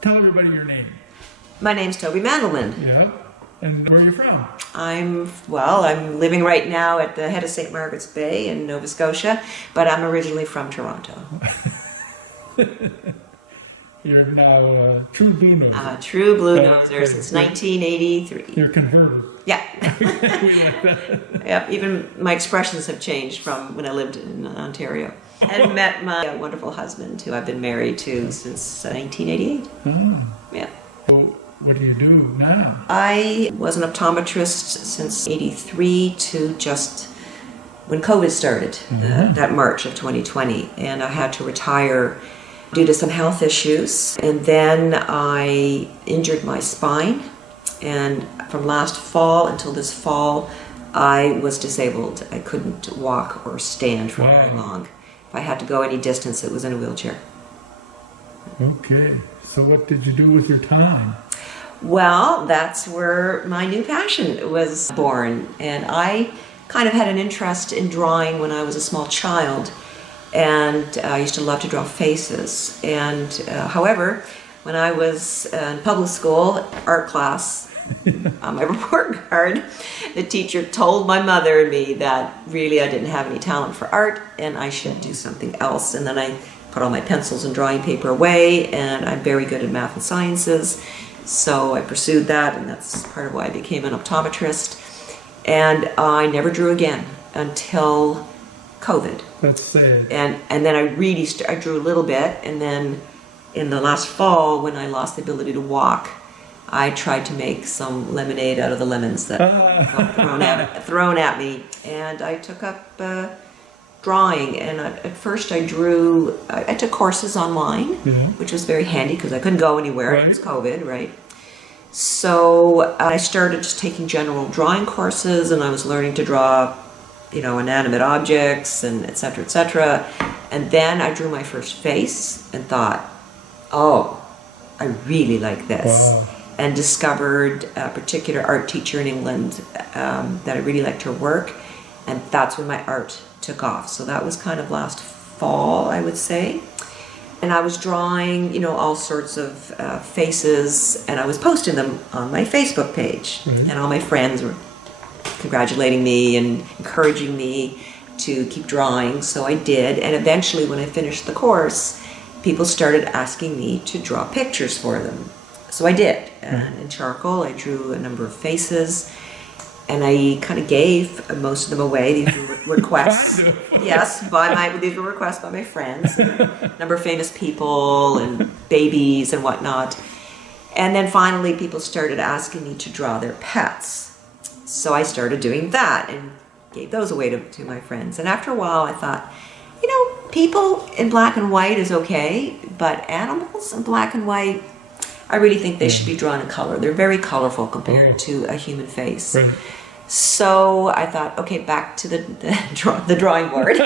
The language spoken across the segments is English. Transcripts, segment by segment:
Tell everybody your name. My name's Toby Mandelman. Yeah. And where are you from? I'm living right now at the head of St. Margaret's Bay in Nova Scotia, but I'm originally from Toronto. You're now a true blue noser. I'm a true blue noser since 1983. You're converted. Yeah. We like that. Yep. Even my expressions have changed from when I lived in Ontario. And met my wonderful husband, who I've been married to since 1988. Ah. Yeah. So what do you do now? I was an optometrist since 83 to just when COVID started, that March of 2020. And I had to retire due to some health issues. And then I injured my spine. And from last fall until this fall, I was disabled. I couldn't walk or stand for very long. If I had to go any distance, it was in a wheelchair. Okay. So what did you do with your time? Well, that's where my new passion was born. And I kind of had an interest in drawing when I was a small child. And I used to love to draw faces. And however, when I was in public school, art class, on my report card, the teacher told my mother and me that really I didn't have any talent for art and I should do something else. And then I put all my pencils and drawing paper away, and I'm very good at math and sciences. So I pursued that, and that's part of why I became an optometrist. And I never drew again until COVID. That's sad. And then I drew a little bit, and then in the last fall, when I lost the ability to walk, I tried to make some lemonade out of the lemons that got thrown at me, and I took up drawing. And at first I drew, I took courses online, which was very handy because I couldn't go anywhere. Right. It was COVID, right? So I started just taking general drawing courses, and I was learning to draw, inanimate objects and et cetera, et cetera. And then I drew my first face and thought, oh, I really like this. Wow. And discovered a particular art teacher in England that I really liked her work, and that's when my art took off. So that was kind of last fall, I would say. And I was drawing, all sorts of faces, and I was posting them on my Facebook page. Mm-hmm. And all my friends were congratulating me and encouraging me to keep drawing, so I did. And eventually, when I finished the course, people started asking me to draw pictures for them. So I did, and in charcoal I drew a number of faces, and I kind of gave most of them away. These were requests. Yes, these were requests by my friends, a number of famous people and babies and whatnot. And then finally people started asking me to draw their pets. So I started doing that and gave those away to my friends. And after a while I thought, people in black and white is okay, but animals in black and white, I really think they should be drawn in color. They're very colorful compared to a human face. Right. So I thought, okay, back to the drawing board.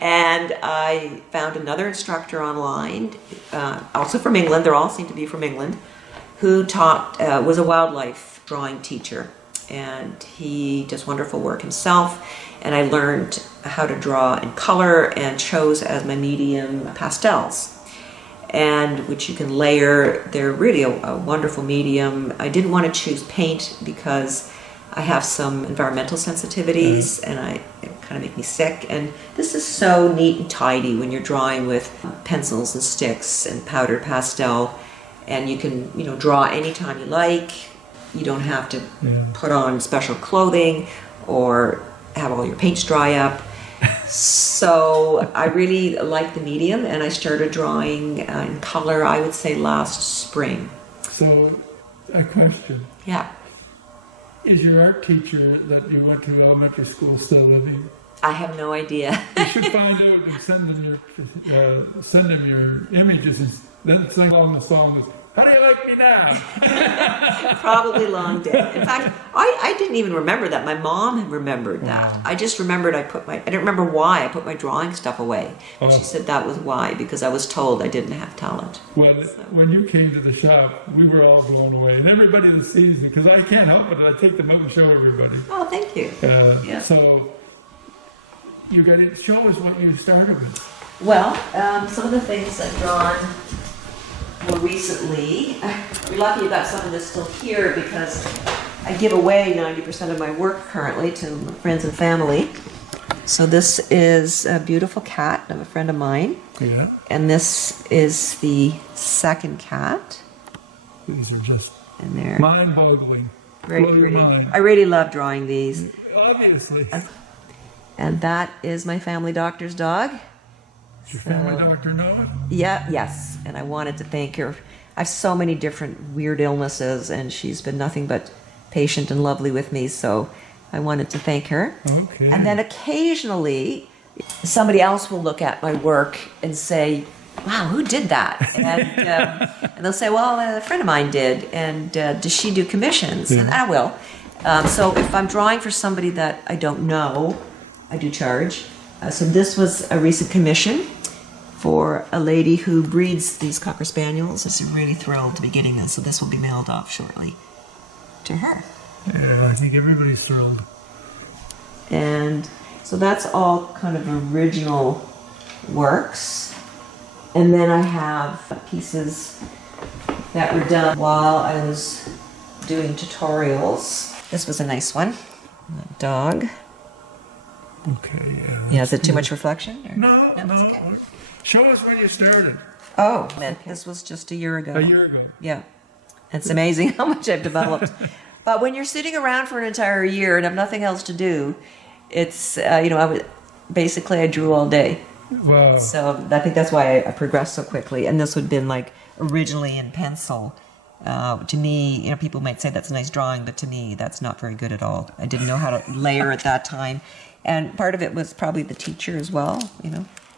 And I found another instructor online, also from England. They all seem to be from England, who was a wildlife drawing teacher. And he does wonderful work himself. And I learned how to draw in color and chose as my medium pastels, and which you can layer. They're really a wonderful medium. I didn't want to choose paint because I have some environmental sensitivities, and it kind of make me sick. And this is so neat and tidy when you're drawing with pencils and sticks and powdered pastel, and you can draw anytime you like. You don't have to put on special clothing or have all your paints dry up. So I really like the medium, and I started drawing in color, I would say, last spring. So, a question. Yeah. Is your art teacher that you went to elementary school still living? I have no idea. You should find out and send him your images. Then sing along the song. How do you like me now? Probably long dead. In fact, I didn't even remember that. My mom had remembered that. Wow. I just remembered I didn't remember why I put my drawing stuff away. Oh. She said that was why, because I was told I didn't have talent. Well, when you came to the shop, we were all blown away. And everybody that sees me, because I can't help it, I take them up and show everybody. Oh, thank you. Yeah. So, you got to show us what you started with. Well, some of the things I've drawn more recently. You're lucky you got some of this still here because I give away 90% of my work currently to friends and family. So this is a beautiful cat of a friend of mine. Yeah. And this is the second cat. These are just And they're mind-boggling. very Blow your pretty. mind. I really love drawing these. Obviously. And that is my family doctor's dog. Does your family doctor know it? Yeah, yes. And I wanted to thank her. I have so many different weird illnesses, and she's been nothing but patient and lovely with me, so I wanted to thank her. Okay. And then occasionally, somebody else will look at my work and say, wow, who did that? And they'll say, well, a friend of mine did. And does she do commissions? And I will. So if I'm drawing for somebody that I don't know, I do charge. So this was a recent commission for a lady who breeds these Cocker Spaniels. I'm really thrilled to be getting this. So this will be mailed off shortly to her. Yeah, I think everybody's thrilled. And so that's all kind of original works. And then I have pieces that were done while I was doing tutorials. This was a nice one. A dog. Okay, yeah. Yeah, is it too much reflection? Or? No. it's okay. Show us when you started. Oh, man, this was just a year ago. A year ago. Yeah. It's amazing how much I've developed. But when you're sitting around for an entire year and have nothing else to do, it's, basically I drew all day. Wow. So I think that's why I progressed so quickly. And this would have been like originally in pencil. To me, people might say that's a nice drawing, but to me, that's not very good at all. I didn't know how to layer at that time. And part of it was probably the teacher as well,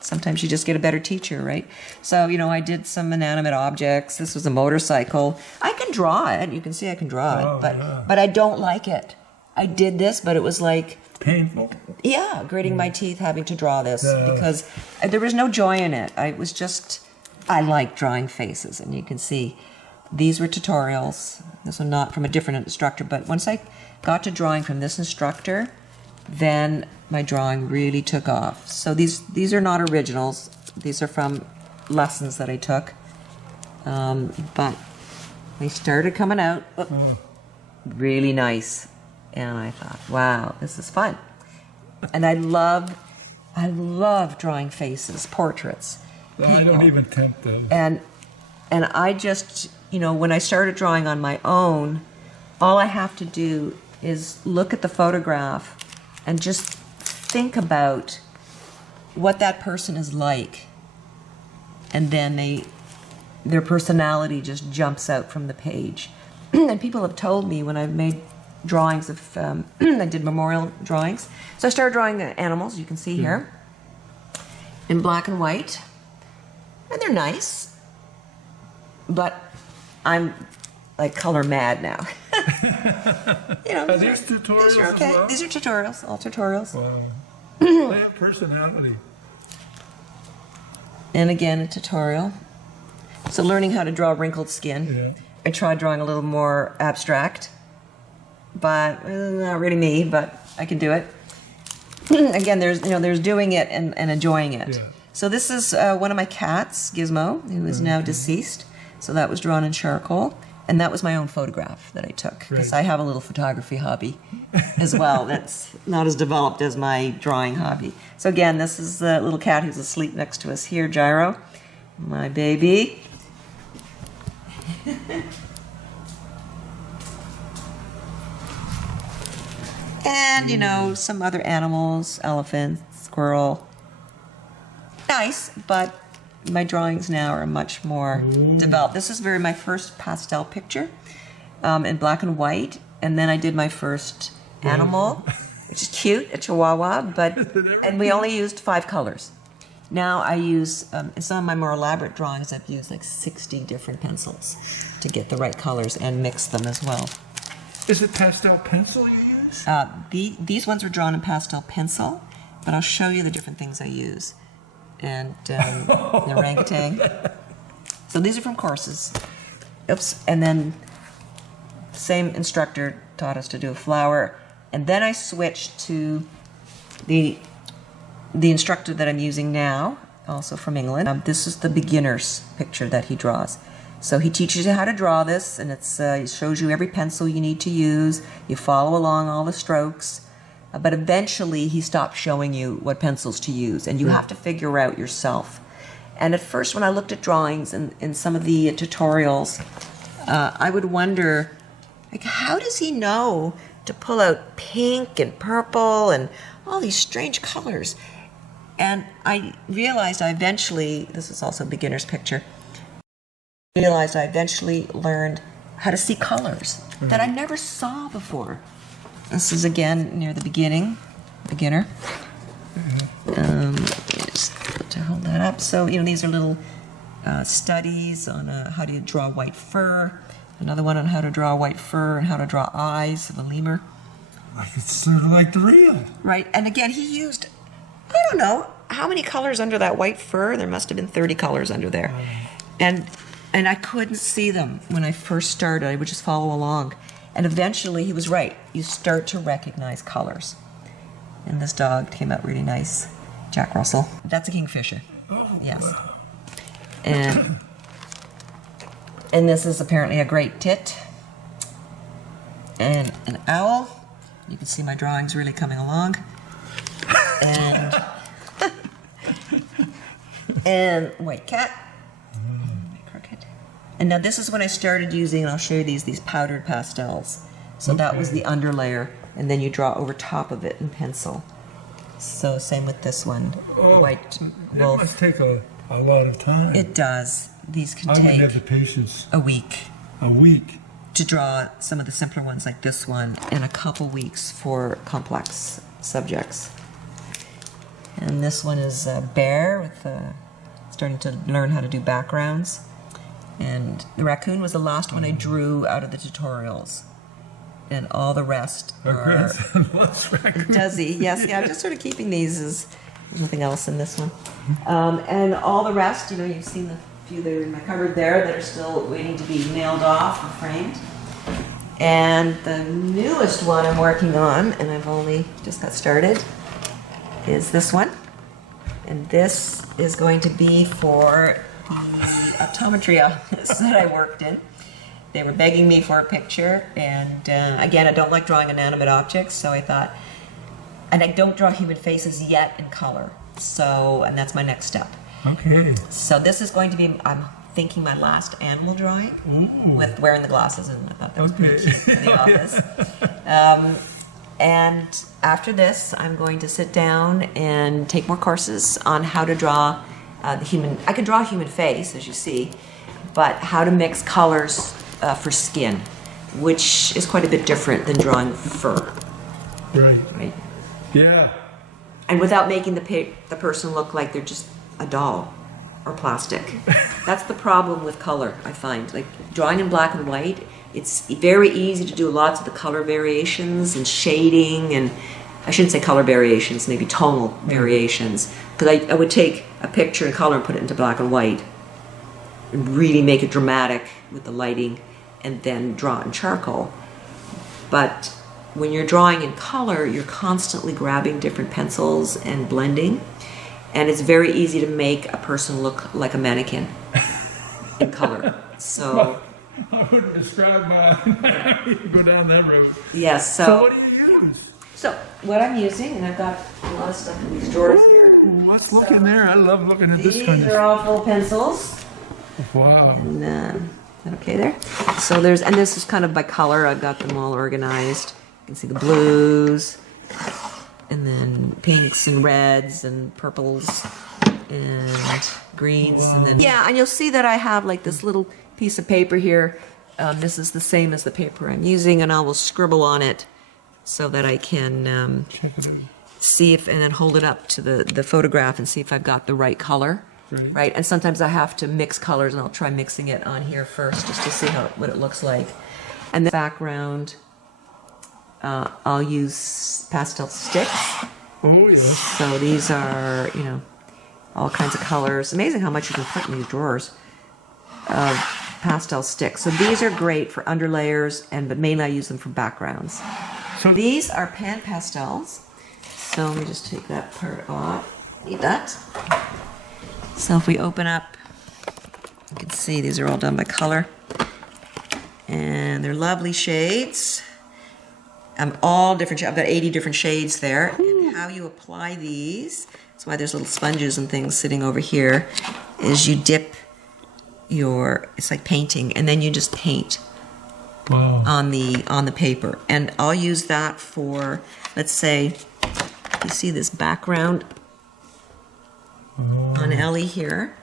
Sometimes you just get a better teacher, right? So, I did some inanimate objects. This was a motorcycle. I can draw it. You can see I can draw it, but I don't like it. I did this, but it was like... Painful. Yeah, gritting my teeth having to draw this because there was no joy in it. I like drawing faces, and you can see these were tutorials. This one not from a different instructor, but once I got to drawing from this instructor, then my drawing really took off. So these are not originals. These are from lessons that I took, but they started coming out really nice. And I thought, wow, this is fun. And I love drawing faces, portraits. Well, I don't even tempt those. And I just, when I started drawing on my own, all I have to do is look at the photograph and just think about what that person is like. And then their personality just jumps out from the page. And people have told me when I've made drawings of, I did memorial drawings. So I started drawing animals, you can see here, in black and white. And they're nice, but I'm like color mad now. Are these tutorials these are okay. as well? These are tutorials, all tutorials. Wow. They have personality. And again, a tutorial. So learning how to draw wrinkled skin. Yeah. I tried drawing a little more abstract, but not really me, but I can do it. Again, there's doing it and enjoying it. Yeah. So this is one of my cats, Gizmo, who is now deceased. So that was drawn in charcoal. And that was my own photograph that I took, because I have a little photography hobby as well that's not as developed as my drawing hobby. So again, this is the little cat who's asleep next to us here, Gyro, my baby. And, some other animals, elephant, squirrel. Nice, but my drawings now are much more developed. This is my first pastel picture in black and white, and then I did my first animal, which is cute, a chihuahua, and we only used 5 colors. Now I use, in some of my more elaborate drawings, I've used like 60 different pencils to get the right colors and mix them as well. Is it pastel pencil you use? These ones were drawn in pastel pencil, but I'll show you the different things I use. And the orangutan. So these are from courses. Oops. And then the same instructor taught us to do a flower. And then I switched to the instructor that I'm using now, also from England. This is the beginner's picture that he draws. So he teaches you how to draw this, and it shows you every pencil you need to use. You follow along all the strokes. But eventually he stopped showing you what pencils to use, and you have to figure out yourself. And at first when I looked at drawings and in some of the tutorials, I would wonder, like, how does he know to pull out pink and purple and all these strange colors? And I realized I eventually, this is also a beginner's picture, I eventually learned how to see colors that I never saw before. This is again near the beginner. Just to hold that up. So, these are little studies on how do you draw white fur. Another one on how to draw white fur and how to draw eyes of a lemur. Like it's sort of like the real. Right, and again, he used, I don't know, how many colors under that white fur? There must have been 30 colors under there. And I couldn't see them when I first started. I would just follow along. And eventually, he was right. You start to recognize colors. And this dog came out really nice. Jack Russell. That's a kingfisher. Yes. And this is apparently a great tit. And an owl. You can see my drawings really coming along. And white cat. And now this is when I started using, and I'll show you these powdered pastels. So that was the underlayer, and then you draw over top of it in pencil. So same with this one, white wolf. It must take a lot of time. It does. These can I wouldn't take have the patience. a week A week. to draw some of the simpler ones like this one, and a couple weeks for complex subjects. And this one is a bear with starting to learn how to do backgrounds. And the raccoon was the last one I drew out of the tutorials. And all the rest are... Does he? Yes, yeah, I'm just sort of keeping these as... There's nothing else in this one. And all the rest, you've seen the few that are in my cupboard there that are still waiting to be nailed off or framed. And the newest one I'm working on, and I've only just got started, is this one. And this is going to be for the optometry office that I worked in. They were begging me for a picture, and again, I don't like drawing inanimate objects, so I thought, and I don't draw human faces yet in color, and that's my next step. Okay. So this is going to be, I'm thinking, my last animal drawing. Ooh. With wearing the glasses, and I thought that was pretty cute for the office. And after this, I'm going to sit down and take more courses on how to draw the human. I can draw a human face, as you see, but how to mix colors for skin, which is quite a bit different than drawing fur. Right. Yeah. And without making the person look like they're just a doll or plastic. That's the problem with color, I find. Like drawing in black and white, it's very easy to do lots of the color variations and shading, and I shouldn't say color variations, maybe tonal variations, because I would take a picture in color and put it into black and white and really make it dramatic with the lighting and then draw it in charcoal. But when you're drawing in color, you're constantly grabbing different pencils and blending, and it's very easy to make a person look like a mannequin in color. So I wouldn't describe my go down that road. Yes. So what do you use? So what I'm using, and I've got a lot of stuff in these drawers here. Let's look in there. I love looking at this kind These are all full pencils. Wow. And is that okay there? So and this is kind of by color. I've got them all organized. You can see the blues, and then pinks and reds and purples and greens. Wow. And then and you'll see that I have like this little piece of paper here. This is the same as the paper I'm using, and I will scribble on it so that I can Check it out. see if, and then hold it up to the photograph and see if I've got the right color. Right. And sometimes I have to mix colors, and I'll try mixing it on here first just to see what it looks like. And the background, I'll use pastel sticks. Oh, yes. So these are, all kinds of colors. Amazing how much you can put in these drawers of pastel sticks. So these are great for underlayers, but mainly I use them for backgrounds. So these are pan pastels. So let me just take that part off. Need that. So if we open up You can see these are all done by color. And they're lovely shades. All different shades. I've got 80 different shades there. And how you apply these, that's why there's little sponges and things sitting over here, is you dip it's like painting, and then you just paint on the paper. And I'll use that for, let's say, you see this background on Ellie here.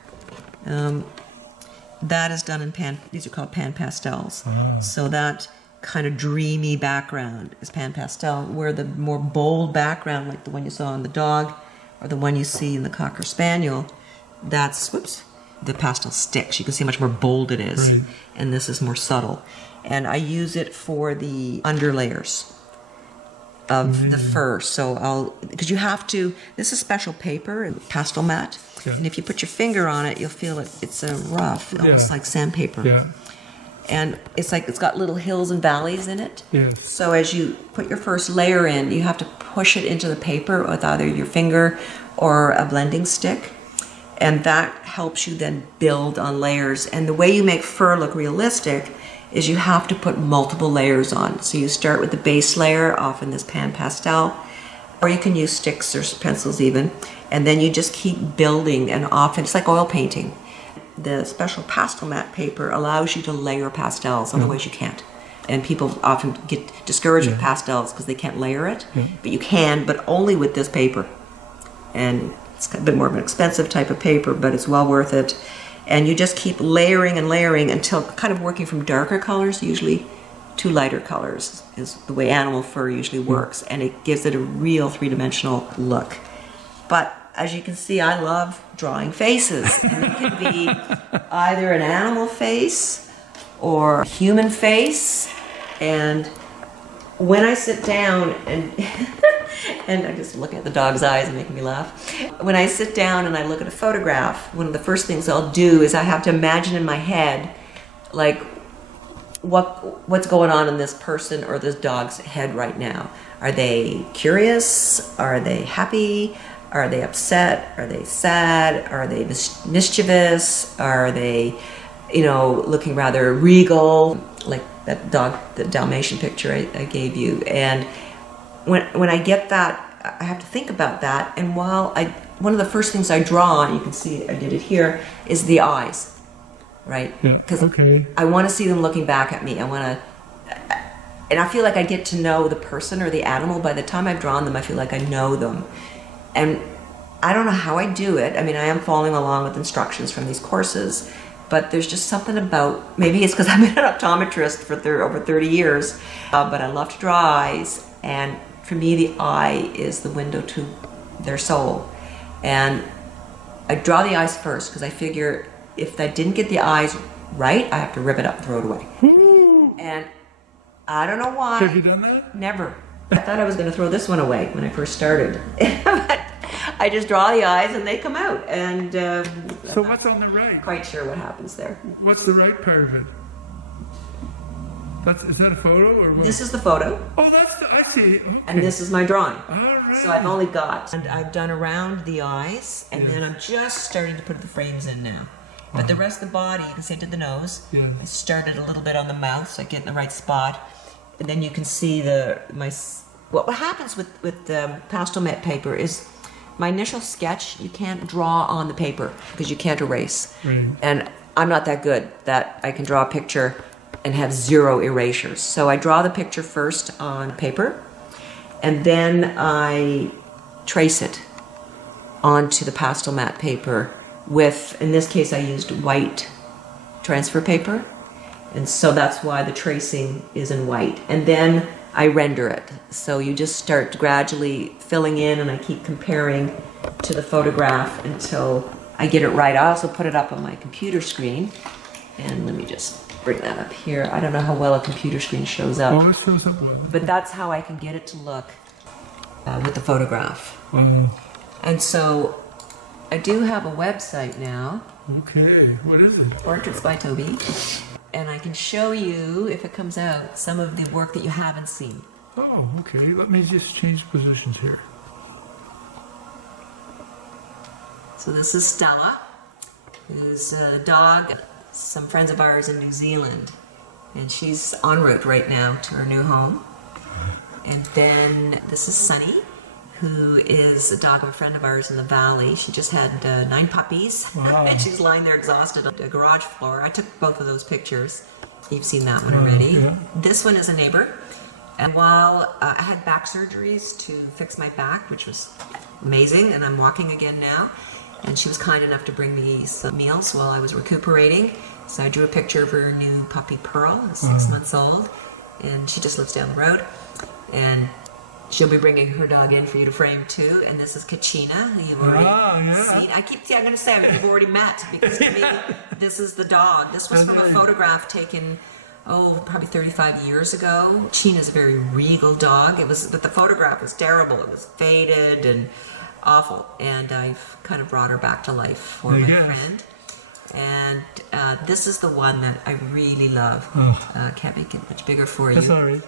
That is done in these are called pan pastels. So that kind of dreamy background is pan pastel, where the more bold background, like the one you saw on the dog or the one you see in the Cocker Spaniel, that's, the pastel sticks. You can see how much more bold it is. Right. And this is more subtle. And I use it for the underlayers of the fur. So because you have to, this is special paper, pastel matte. Yeah. And if you put your finger on it, you'll feel it's rough, almost like sandpaper. Yeah. And it's got little hills and valleys in it. Yes. So as you put your first layer in, you have to push it into the paper with either your finger or a blending stick. And that helps you then build on layers. And the way you make fur look realistic is you have to put multiple layers on. So you start with the base layer, often this pan pastel, or you can use sticks or pencils even, and then you just keep building, and often it's like oil painting. The special pastel matte paper allows you to layer pastels, otherwise you can't. And people often get discouraged with pastels because they can't layer it, but you can, but only with this paper. And it's a bit more of an expensive type of paper, but it's well worth it. And you just keep layering and layering until kind of working from darker colors, usually to lighter colors is the way animal fur usually works. And it gives it a real three-dimensional look. But as you can see, I love drawing faces. And it can be either an animal face or a human face. And when I sit down and and I'm just looking at the dog's eyes and making me laugh. When I sit down and I look at a photograph, one of the first things I'll do is I have to imagine in my head, like, what's going on in this person or this dog's head right now. Are they curious? Are they happy? Are they upset? Are they sad? Are they mischievous? Are they, looking rather regal, like that dog, the Dalmatian picture I gave you? And when I get that, I have to think about that. And one of the first things I draw, and you can see I did it here, is the eyes, right? Yeah. Because Okay. I want to see them looking back at me. And I feel like I get to know the person or the animal. By the time I've drawn them, I feel like I know them. And I don't know how I do it. I mean, I am following along with instructions from these courses, but there's just something about, maybe it's because I've been an optometrist for over 30 years, but I love to draw eyes. And for me, the eye is the window to their soul. And I draw the eyes first because I figure if I didn't get the eyes right, I have to rip it up and throw it away. And I don't know why. Have you done that? Never. I thought I was going to throw this one away when I first started. But I just draw the eyes and they come out. And So what's on the right? quite sure what happens there. What's the right part of it? Is that a photo or what? This is the photo, Oh, I see. Okay. and this is my drawing. All right. So I've only got, and I've done around the eyes, and then I'm just starting to put the frames in now. But the rest of the body, you can see I did the nose. Yeah. I started a little bit on the mouth, so I get in the right spot, and then you can see what happens with pastel matte paper is my initial sketch you can't draw on the paper because you can't erase. Right. And I'm not that good that I can draw a picture and have zero erasures. So I draw the picture first on paper, and then I trace it onto the pastel matte paper with, in this case I used white transfer paper, and so that's why the tracing is in white. And then I render it. So you just start gradually filling in, and I keep comparing to the photograph until I get it right. I also put it up on my computer screen, and let me just bring that up here. I don't know how well a computer screen shows up. Oh, it shows up well. But that's how I can get it to look with the photograph. Wow. And so I do have a website now, Okay. What is it? Portraits by Toby, and I can show you, if it comes out, some of the work that you haven't seen. Oh, okay. Let me just change positions here. So this is Stella, who's a dog. some friends of ours in New Zealand. And she's en route right now to her new home. And then this is Sunny, who is a dog of a friend of ours in the valley. She just had 9 puppies. Wow. And she's lying there exhausted on the garage floor. I took both of those pictures. You've seen that one already. Yeah. This one is a neighbor. And while I had back surgeries to fix my back, which was amazing, and I'm walking again now, and she was kind enough to bring me some meals while I was recuperating. So I drew a picture of her new puppy Pearl, who's 6 months old, and she just lives down the road. And she'll be bringing her dog in for you to frame too. And this is Kachina, who you've already seen. I'm going to say we've already met, because to me, this is the dog. This was from a photograph taken, probably 35 years ago. China's a very regal dog. But the photograph was terrible. It was faded and awful. And I've kind of brought her back to life for my friend. And this is the one that I really love. Can't make it much bigger for you. That's all right.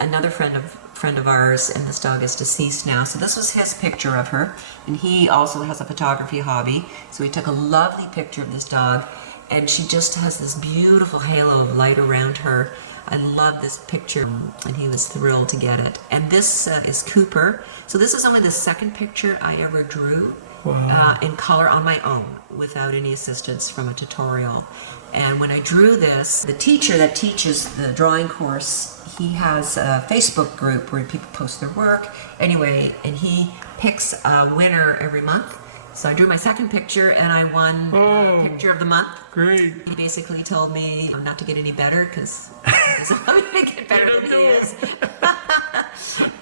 Another friend of ours, and this dog is deceased now. So this was his picture of her, and he also has a photography hobby. So he took a lovely picture of this dog, and she just has this beautiful halo of light around her. I love this picture, and he was thrilled to get it. And this is Cooper. So this is only the second picture I ever drew. Wow. In color on my own, without any assistance from a tutorial. And when I drew this, the teacher that teaches the drawing course, he has a Facebook group where people post their work. Anyway, and he picks a winner every month. So I drew my second picture, and I won Picture of the Month. Great. He basically told me not to get any better, because I'm going to get better than he is.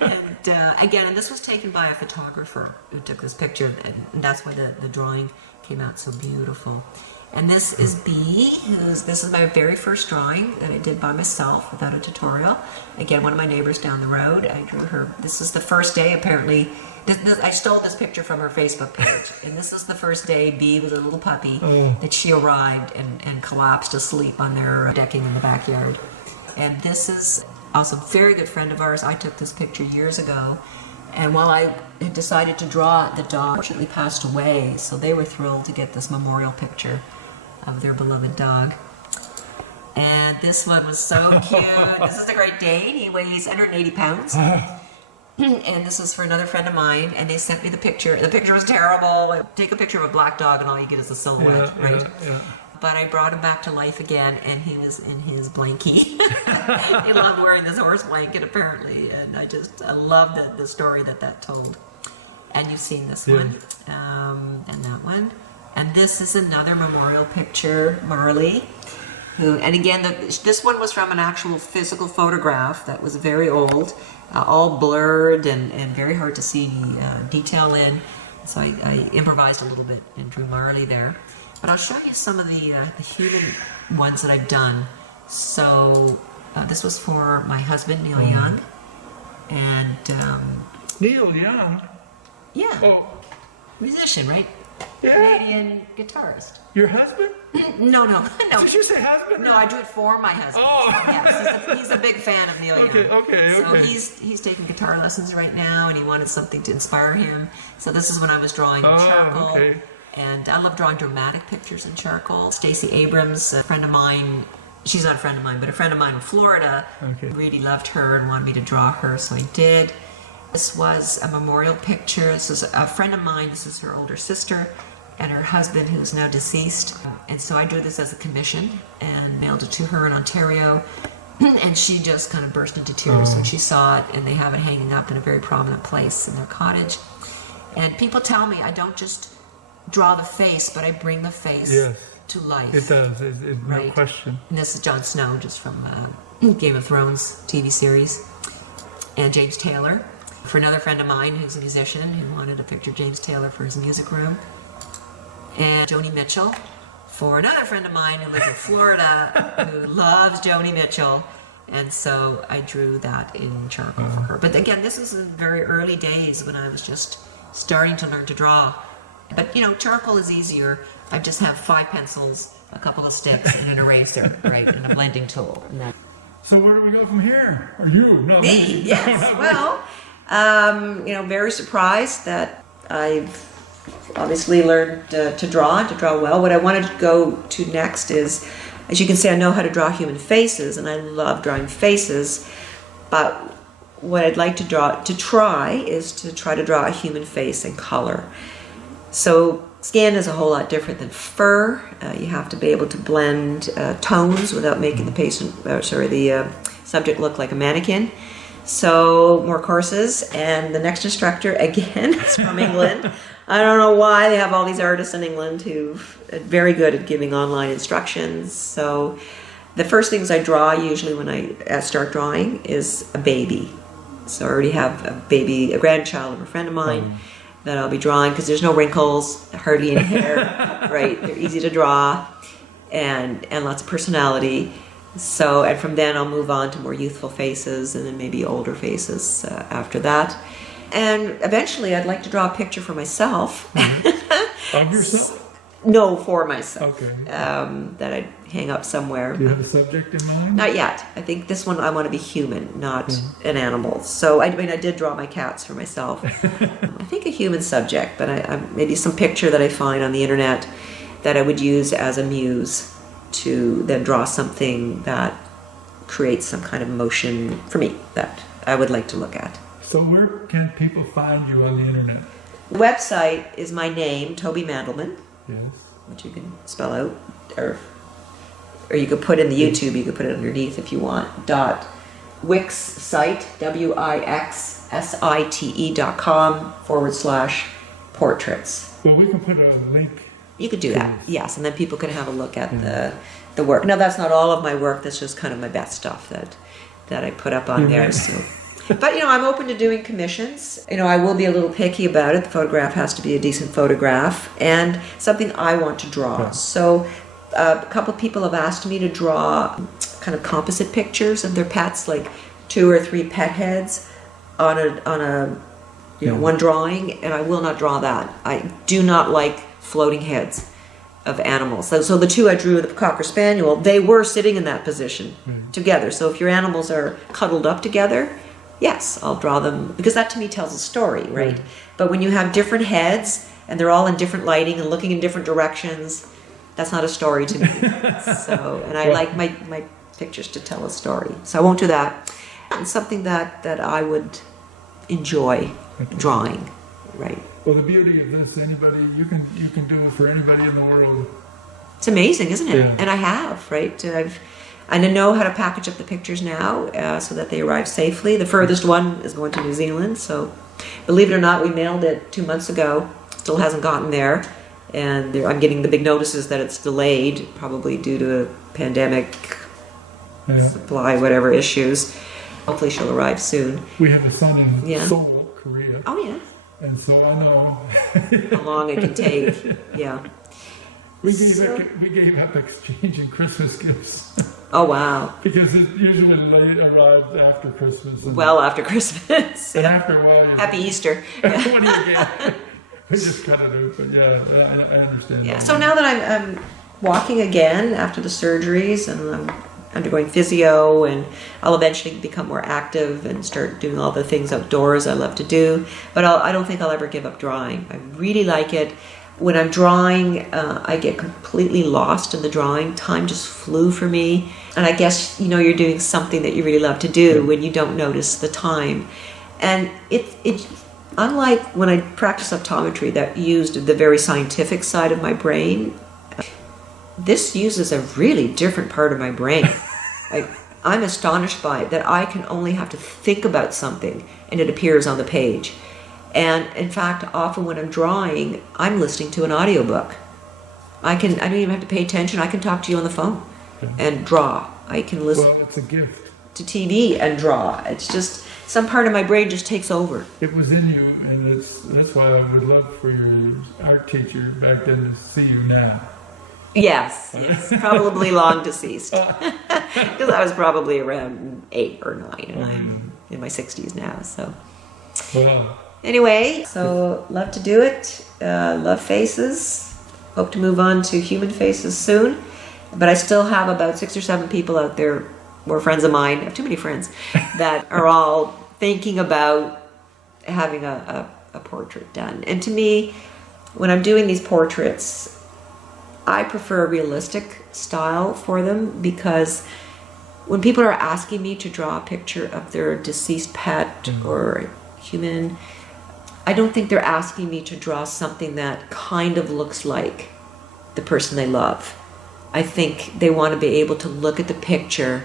And again, and this was taken by a photographer who took this picture, and that's why the drawing came out so beautiful. And this is B, this is my very first drawing that I did by myself without a tutorial. Again, one of my neighbors down the road. I drew her. This is the first day, apparently. I stole this picture from her Facebook page. And this is the first day B was a little puppy that she arrived and collapsed asleep on their decking in the backyard. And this is also a very good friend of ours. I took this picture years ago. And while I had decided to draw the dog, unfortunately passed away. So they were thrilled to get this memorial picture of their beloved dog. And this one was so cute. This is a Great Dane. He weighs 180 pounds. And this is for another friend of mine, and they sent me the picture. The picture was terrible. Take a picture of a black dog and all you get is a silhouette, right? Yeah. But I brought him back to life again, and he was in his blankie. He loved wearing this horse blanket, apparently, and I love the story that told. And you've seen this one, and that one. And this is another memorial picture, Marley. And again, this one was from an actual physical photograph that was very old, all blurred and very hard to see any detail in. So I improvised a little bit and drew Marley there. But I'll show you some of the human ones that I've done. So this was for my husband, Neil Young. And Neil Young? Yeah. Oh. Musician, right? Yeah. Canadian guitarist. Your husband? No. Did you say husband? No, I drew it for my husband. Oh. Yes, he's a big fan of Neil Young. Okay. So he's taking guitar lessons right now, and he wanted something to inspire him. So this is when I was drawing charcoal. Okay. And I love drawing dramatic pictures in charcoal. Stacey Abrams, a friend of mine, she's not a friend of mine, but a friend of mine in Florida, really loved her and wanted me to draw her, so I did. This was a memorial picture. This is a friend of mine. This is her older sister and her husband, who's now deceased. And so I drew this as a commission and mailed it to her in Ontario. And she just kind of burst into tears when she saw it, and they have it hanging up in a very prominent place in their cottage. And people tell me I don't just draw the face, but I bring the face to life. It does, no question. And this is Jon Snow, just from Game of Thrones TV series. And James Taylor, for another friend of mine who's a musician who wanted to picture James Taylor for his music room. And Joni Mitchell, for another friend of mine who lives in Florida who loves Joni Mitchell. And so I drew that in charcoal for her. But again, this is in very early days when I was just starting to learn to draw. But charcoal is easier. I just have 5 pencils, a couple of sticks, and an eraser, right, and a blending tool. So where do we go from here? Or you? No, me? Yes. Well, very surprised that I've obviously learned to draw well. What I wanted to go to next is, as you can see, I know how to draw human faces, and I love drawing faces, but what I'd like to try to draw a human face in color. So skin is a whole lot different than fur. You have to be able to blend tones without making the subject look like a mannequin. So more courses, and the next instructor again is from England. I don't know why they have all these artists in England who are very good at giving online instructions. So the first things I draw usually when I start drawing is a baby. So I already have a grandchild of a friend of mine that I'll be drawing, because there's no wrinkles, hardly any hair, right? They're easy to draw, and lots of personality. So, and from then I'll move on to more youthful faces, and then maybe older faces after that. And eventually I'd like to draw a picture for myself. Of yourself? No, for myself. Okay. That I'd hang up somewhere. Do you have a subject in mind? Not yet. I think this one I want to be human, not an animal. So I did draw my cats for myself. I think a human subject, but I maybe some picture that I find on the internet that I would use as a muse to then draw something that creates some kind of emotion for me that I would like to look at. So where can people find you on the internet? The website is my name, Toby Mandelman, Yes. which you can spell out, or you could put in the YouTube, you could put it underneath if you want, .wixsite, wixsite.com/portraits. Well, we can put a link. You could do that, yes, and then people can have a look at the work. Now, that's not all of my work, that's just kind of my best stuff that I put up on there. So. But, I'm open to doing commissions. I will be a little picky about it. The photograph has to be a decent photograph and something I want to draw. Yeah. So a couple of people have asked me to draw kind of composite pictures of their pets, like 2 or 3 pet heads on a one drawing, and I will not draw that. I do not like floating heads of animals. So the 2 I drew, the Cocker Spaniel, they were sitting in that position together. So if your animals are cuddled up together, yes, I'll draw them, because that to me tells a story, right? But when you have different heads and they're all in different lighting and looking in different directions, that's not a story to me. So, and I like my pictures to tell a story. So I won't do that. It's something that I would enjoy drawing, right? Well, the beauty of this, you can do it for anybody in the world. It's amazing, isn't it? Yeah. And I have, right? I know how to package up the pictures now so that they arrive safely. The furthest one is going to New Zealand, so believe it or not, we mailed it 2 months ago. Still hasn't gotten there, and I'm getting the big notices that it's delayed, probably due to a pandemic, supply, whatever issues. Hopefully she'll arrive soon. We have a son in Seoul, Korea. Oh, yeah. And so I know how long it can take. Yeah. We gave up exchanging Christmas gifts. Oh, wow. Because it usually arrives after Christmas. Well after Christmas. And after a while, Happy Easter. What do you get? We just cut it out, but I understand. Yeah. So now that I'm walking again after the surgeries, and I'm undergoing physio, and I'll eventually become more active and start doing all the things outdoors I love to do. But I don't think I'll ever give up drawing. I really like it. When I'm drawing, I get completely lost in the drawing. Time just flew for me. And I guess, you're doing something that you really love to do when you don't notice the time. And it unlike when I practiced optometry that used the very scientific side of my brain, this uses a really different part of my brain. I'm astonished by it, that I can only have to think about something and it appears on the page. And in fact, often when I'm drawing, I'm listening to an audiobook. I don't even have to pay attention. I can talk to you on the phone and draw. I can listen it's a gift to TV and draw. It's just some part of my brain just takes over. It was in you, and that's why I would love for your art teacher back then to see you now. Yes, probably long deceased. Because I was probably around 8 or 9, and I'm in my 60s now. So. Well. Anyway, so love to do it. Love faces. Hope to move on to human faces soon. But I still have about 6 or 7 people out there, more friends of mine, I have too many friends, that are all thinking about having a portrait done. And to me, when I'm doing these portraits, I prefer a realistic style for them, because when people are asking me to draw a picture of their deceased pet or human, I don't think they're asking me to draw something that kind of looks like the person they love. I think they want to be able to look at the picture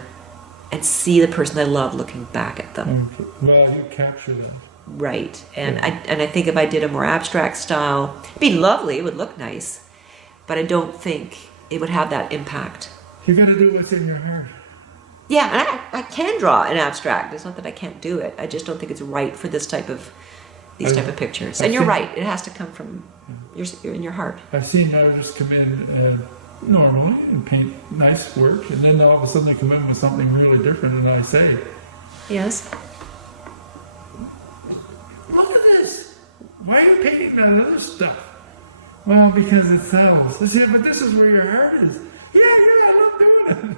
and see the person they love looking back at them. Well, you capture them. Right. And I think if I did a more abstract style, it'd be lovely, it would look nice, but I don't think it would have that impact. You got to do what's in your heart. Yeah, and I can draw an abstract. It's not that I can't do it. I just don't think it's right for this type of pictures. And you're right, it has to come from in your heart. I've seen artists come in normally and paint nice work, and then all of a sudden they come in with something really different, and I say, Yes. look at this. Why are you painting that other stuff? Well, because it sells. I said, but this is where your heart is. Yeah, I love doing it.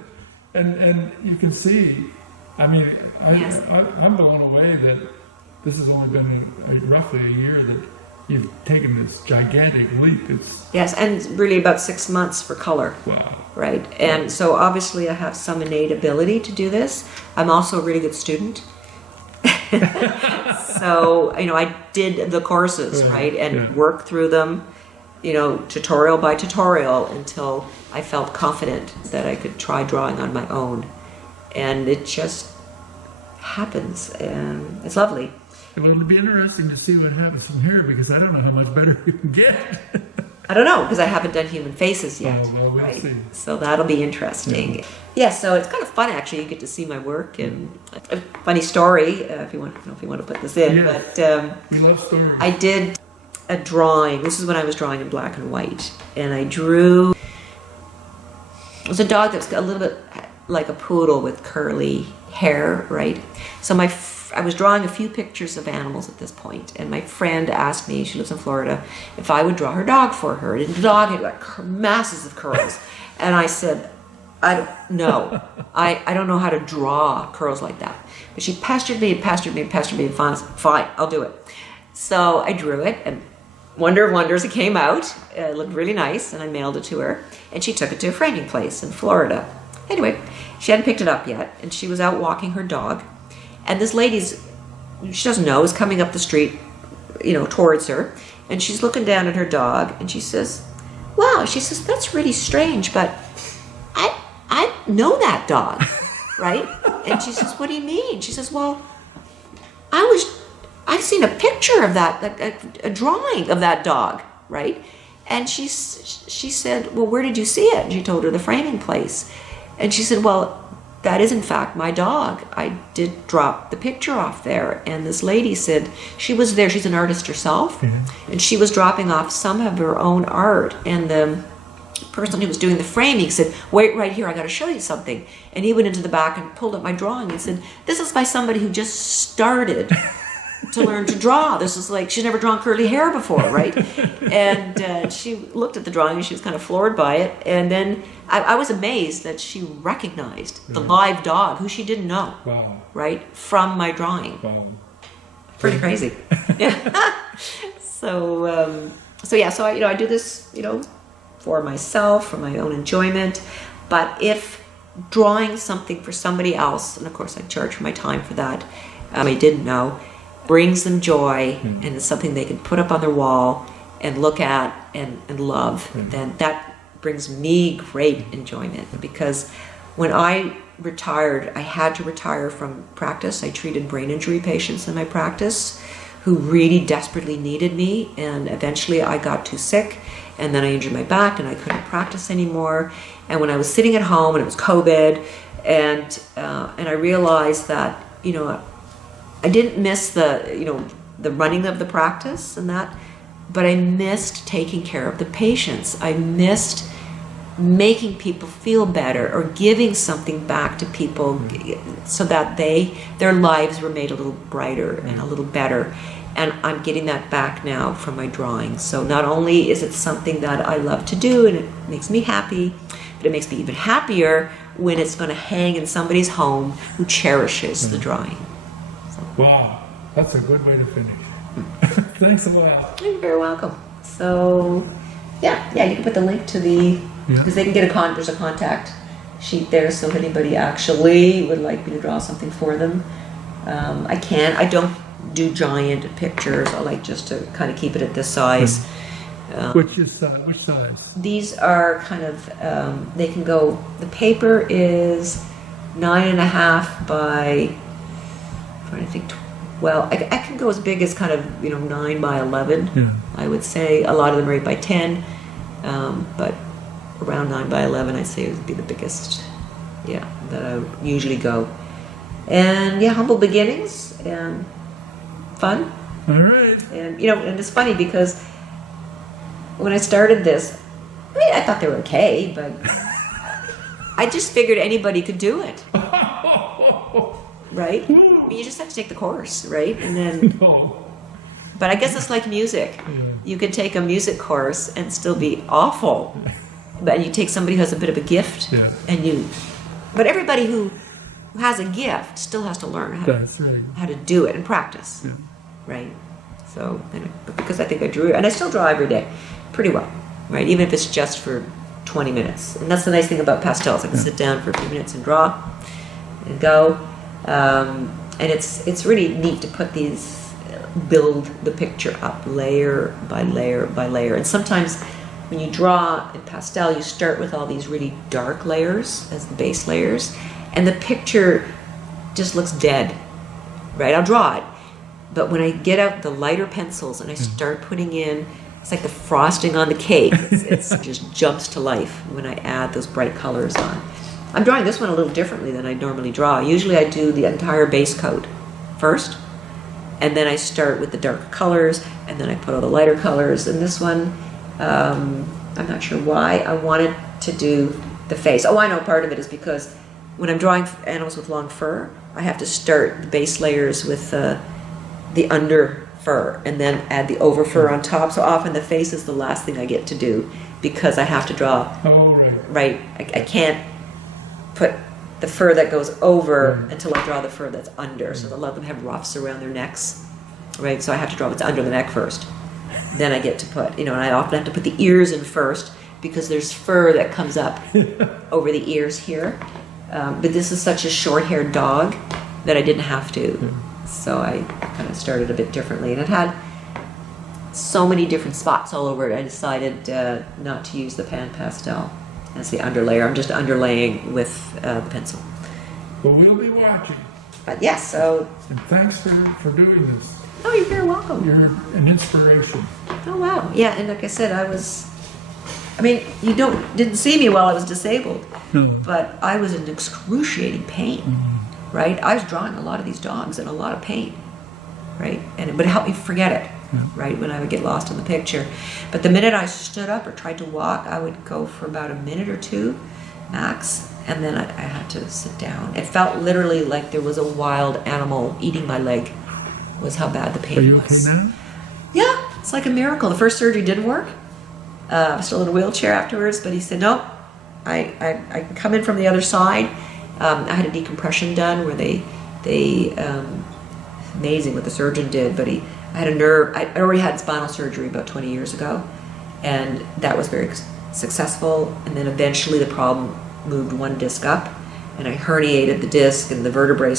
And you can see, I mean, I'm blown away that this has only been roughly a year that you've taken this gigantic leap. Yes, and really about 6 months for color. Wow. Right, and so obviously I have some innate ability to do this. I'm also a really good student. So, I did the courses, right, and worked through them, tutorial by tutorial until I felt confident that I could try drawing on my own. And it just happens, and it's lovely. Well, it'll be interesting to see what happens from here, because I don't know how much better you can get. I don't know, because I haven't done human faces yet. Oh, well, we'll see. So that'll be interesting. Yeah, so it's kind of fun, actually. You get to see my work. And a funny story, if you want to put this in. Yes. But we love stories. I did a drawing. This is when I was drawing in black and white. And I drew... It was a dog that's a little bit like a poodle with curly hair, right? So I was drawing a few pictures of animals at this point, and my friend asked me, she lives in Florida, if I would draw her dog for her. And the dog had like masses of curls. And I said, I don't know. I don't know how to draw curls like that. But she pestered me and pestered me and pestered me, and fine, I'll do it. So I drew it, and wonder of wonders, it came out. It looked really nice, and I mailed it to her. And she took it to a framing place in Florida. Anyway, she hadn't picked it up yet, and she was out walking her dog. And this lady's, she doesn't know, is coming up the street, towards her. And she's looking down at her dog, and she says, wow, she says, that's really strange, but I know that dog, right? And she says, what do you mean? She says, well, I've seen a picture of that, a drawing of that dog, right? And she said, well, where did you see it? And she told her the framing place. And she said, well, that is in fact my dog. I did drop the picture off there. And this lady said she was there. She's an artist herself. Mm-hmm. And she was dropping off some of her own art. And the person who was doing the framing said, wait right here, I got to show you something. And he went into the back and pulled up my drawing and said, this is by somebody who just started to learn to draw. This is like, she's never drawn curly hair before, right? And she looked at the drawing and she was kind of floored by it. And then I was amazed that she recognized the live dog, who she didn't know, right, from my drawing. Wow. Pretty crazy. Yeah. So I do this, for myself, for my own enjoyment. But if drawing something for somebody else, and of course I charge for my time for that, I didn't know, brings them joy, and it's something they can put up on their wall and look at and love, then that brings me great enjoyment. Because when I retired, I had to retire from practice. I treated brain injury patients in my practice who really desperately needed me, and eventually I got too sick, and then I injured my back and I couldn't practice anymore. And when I was sitting at home, and it was COVID, and I realized that, I didn't miss the running of the practice and that, but I missed taking care of the patients. I missed making people feel better or giving something back to people so that their lives were made a little brighter and a little better. And I'm getting that back now from my drawing. So not only is it something that I love to do and it makes me happy, but it makes me even happier when it's going to hang in somebody's home who cherishes the drawing. Wow, that's a good way to finish. Thanks a lot. You're very welcome. So, yeah, you can put the link to the, Yeah. because they can get there's a contact sheet there, so if anybody actually would like me to draw something for them, I don't do giant pictures. I like just to kind of keep it at this size. Which size? These are kind of, they can go, the paper is 9.5 by, I'm trying to think, well, I can go as big as kind of, 9 by 11, Yeah. I would say. A lot of them are 8 by 10, but around 9 by 11, I'd say would be the biggest, that I would usually go. And humble beginnings, and fun. All right. And, and it's funny because when I started this, I thought they were okay, but I just figured anybody could do it. Right? I mean, you just have to take the course, right? And then, No. but I guess it's like music. Yeah. You could take a music course and still be awful. But you take somebody who has a bit of a gift, Yeah. but everybody who has a gift still has to learn That's right. how to do it and practice, Yeah. right? So, but because I think I drew, and I still draw every day pretty well, right? Even if it's just for 20 minutes. And that's the nice thing about pastels. I can sit down for a few minutes and draw and go. And it's really neat to put build the picture up layer by layer by layer. And sometimes when you draw in pastel, you start with all these really dark layers as the base layers, and the picture just looks dead, right? I'll draw it, but when I get out the lighter pencils and I start putting in, it's like the frosting on the cake. It just jumps to life when I add those bright colors on. I'm drawing this one a little differently than I normally draw. Usually I do the entire base coat first, and then I start with the darker colors, and then I put all the lighter colors. And this one, I'm not sure why I wanted to do the face. Oh, I know part of it is because when I'm drawing animals with long fur, I have to start the base layers with the under fur and then add the over fur on top. So often the face is the last thing I get to do because I have to draw, Oh, right. right? I can't put the fur that goes over until I draw the fur that's under. So a lot of them have ruffs around their necks, right? So I have to draw what's under the neck first. Then I get to put, and I often have to put the ears in first because there's fur that comes up over the ears here. But this is such a short-haired dog that I didn't have to. So I kind of started a bit differently. And it had so many different spots all over it, I decided not to use the pan pastel as the underlayer. I'm just underlaying with the pencil. Well, we'll be watching. But yes, so, And thanks for doing this. oh, you're very welcome. You're an inspiration. Oh, wow. Yeah, and like I said, you didn't see me while I was disabled, No. but I was in excruciating pain, right? I was drawing a lot of these dogs in a lot of pain, right? But it helped me forget it, right, when I would get lost in the picture. But the minute I stood up or tried to walk, I would go for about a minute or two max, and then I had to sit down. It felt literally like there was a wild animal eating my leg, was how bad the pain Are you was. okay now? Yeah, it's like a miracle. The first surgery didn't work. I was still in a wheelchair afterwards, but he said, no, I can come in from the other side. I had a decompression done where they amazing what the surgeon did, but I had a nerve. I already had spinal surgery about 20 years ago, and that was very successful. And then eventually the problem moved one disc up, and I herniated the disc, and the vertebrae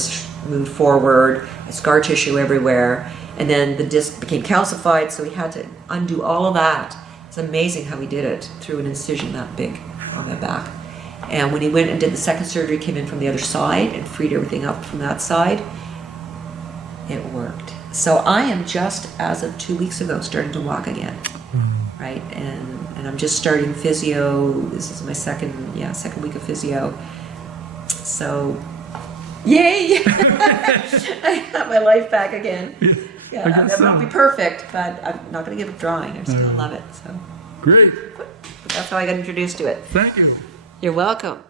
moved forward, scar tissue everywhere, and then the disc became calcified, so we had to undo all of that. It's amazing how he did it through an incision that big on my back. And when he went and did the second surgery, came in from the other side and freed everything up from that side, it worked. So I am just, as of 2 weeks ago, starting to walk again, right? And I'm just starting physio. This is my second week of physio. So, yay! I got my life back again. Yeah, I I guess won't so. be perfect, but I'm not going to give up drawing. I still love it. So Great. but that's how I got introduced to it. Thank you. You're welcome.